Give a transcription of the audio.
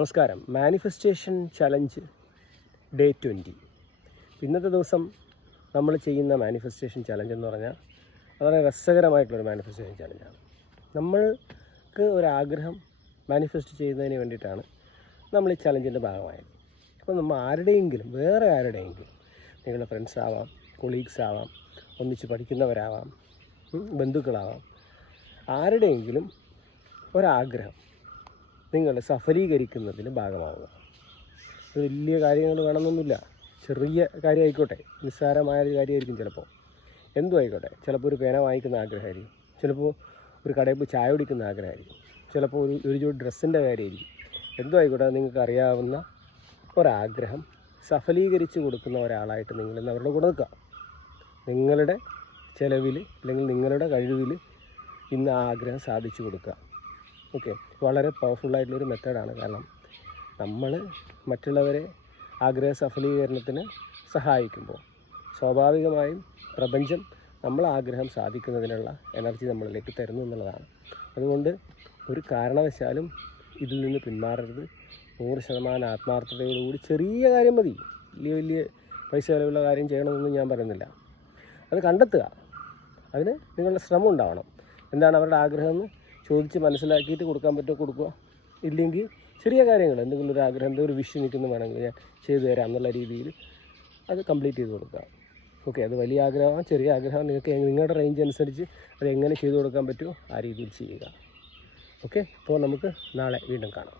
നമസ്കാരം. Manifestation challenge day 20. ഇന്നത്തെ ദിവസം നമ്മൾ ചെയ്യുന്ന മാനിഫെസ്റ്റേഷൻ ചലഞ്ച് എന്ന് പറഞ്ഞാൽ വളരെ രസകരമായിട്ടുള്ളൊരു മാനിഫെസ്റ്റേഷൻ ചലഞ്ചാണ്. നമ്മൾക്ക് ഒരാഗ്രഹം മാനിഫെസ്റ്റ് ചെയ്യുന്നതിന് വേണ്ടിയിട്ടാണ് നമ്മൾ ഈ ചലഞ്ചിൻ്റെ ഭാഗമായത്. അപ്പോൾ നമ്മൾ വേറെ ആരുടെയെങ്കിലും നിങ്ങളുടെ ഫ്രണ്ട്സ് ആവാം, കൊളീഗ്സ് ആവാം, ഒന്നിച്ച് പഠിക്കുന്നവരാവാം, ബന്ധുക്കളാവാം, ആരുടെയെങ്കിലും ഒരാഗ്രഹം നിങ്ങൾ സഫലീകരിക്കുന്നതിന് ഭാഗമാവുക. അത് വലിയ കാര്യങ്ങൾ വേണമെന്നൊന്നുമില്ല, ചെറിയ കാര്യമായിക്കോട്ടെ, നിസ്സാരമായൊരു കാര്യമായിരിക്കും. ചിലപ്പോൾ എന്തും ആയിക്കോട്ടെ. ചിലപ്പോൾ ഒരു പേന വാങ്ങിക്കുന്ന ആഗ്രഹമായിരിക്കും, ചിലപ്പോൾ ഒരു കടയിൽ പോയി ചായ കുടിക്കുന്ന ആഗ്രഹമായിരിക്കും, ചിലപ്പോൾ ഒരു ജോഡി ഡ്രസ്സിൻ്റെ കാര്യമായിരിക്കും. എന്തും ആയിക്കോട്ടെ, നിങ്ങൾക്ക് അറിയാവുന്ന ഒരാഗ്രഹം സഫലീകരിച്ച് കൊടുക്കുന്ന ഒരാളായിട്ട് നിങ്ങളിന്ന് അവരുടെ കൂടെ നിൽക്കുക. നിങ്ങളുടെ ചിലവിൽ അല്ലെങ്കിൽ നിങ്ങളുടെ കഴിവിൽ ഇന്ന് ആ ആഗ്രഹം സാധിച്ചു കൊടുക്കുക. ഓക്കെ, വളരെ പവർഫുള്ളായിട്ടുള്ളൊരു മെത്തേഡാണ്. കാരണം നമ്മൾ മറ്റുള്ളവരെ ആഗ്രഹ സഫലീകരണത്തിന് സഹായിക്കുമ്പോൾ സ്വാഭാവികമായും പ്രപഞ്ചം നമ്മൾ ആഗ്രഹം സാധിക്കുന്നതിനുള്ള എനർജി നമ്മളിലേക്ക് തരുന്നു എന്നുള്ളതാണ്. അതുകൊണ്ട് ഒരു കാരണവശാലും ഇതിൽ നിന്ന് പിന്മാറരുത്. 100% ആത്മാർത്ഥതയോടുകൂടി ചെറിയ കാര്യം മതി, വലിയ പൈസ ചിലവുള്ള കാര്യം ചെയ്യണമെന്നൊന്നും ഞാൻ പറയുന്നില്ല. അത് കണ്ടെത്തുക, അതിന് നിങ്ങളുടെ ശ്രമം ഉണ്ടാവണം. എന്താണ് അവരുടെ ആഗ്രഹം എന്ന് ചോദിച്ച് മനസ്സിലാക്കിയിട്ട് കൊടുക്കാൻ പറ്റുമോ കൊടുക്കുക. ഇല്ലെങ്കിൽ ചെറിയ കാര്യങ്ങൾ, എന്തെങ്കിലും ഒരു ആഗ്രഹം, എന്തെങ്കിലും ഒരു വിഷയം നിൽക്കുന്നു വേണമെങ്കിൽ ഞാൻ ചെയ്തു തരാം എന്നുള്ള രീതിയിൽ അത് കംപ്ലീറ്റ് ചെയ്ത് കൊടുക്കുക. ഓക്കെ, അത് വലിയ ആഗ്രഹമാണ്, ചെറിയ ആഗ്രഹം, നിങ്ങൾക്ക് നിങ്ങളുടെ റേഞ്ച് അനുസരിച്ച് അത് എങ്ങനെ ചെയ്തു കൊടുക്കാൻ പറ്റുമോ ആ രീതിയിൽ ചെയ്യുക. ഓക്കെ, അപ്പോൾ നമുക്ക് നാളെ വീണ്ടും കാണാം.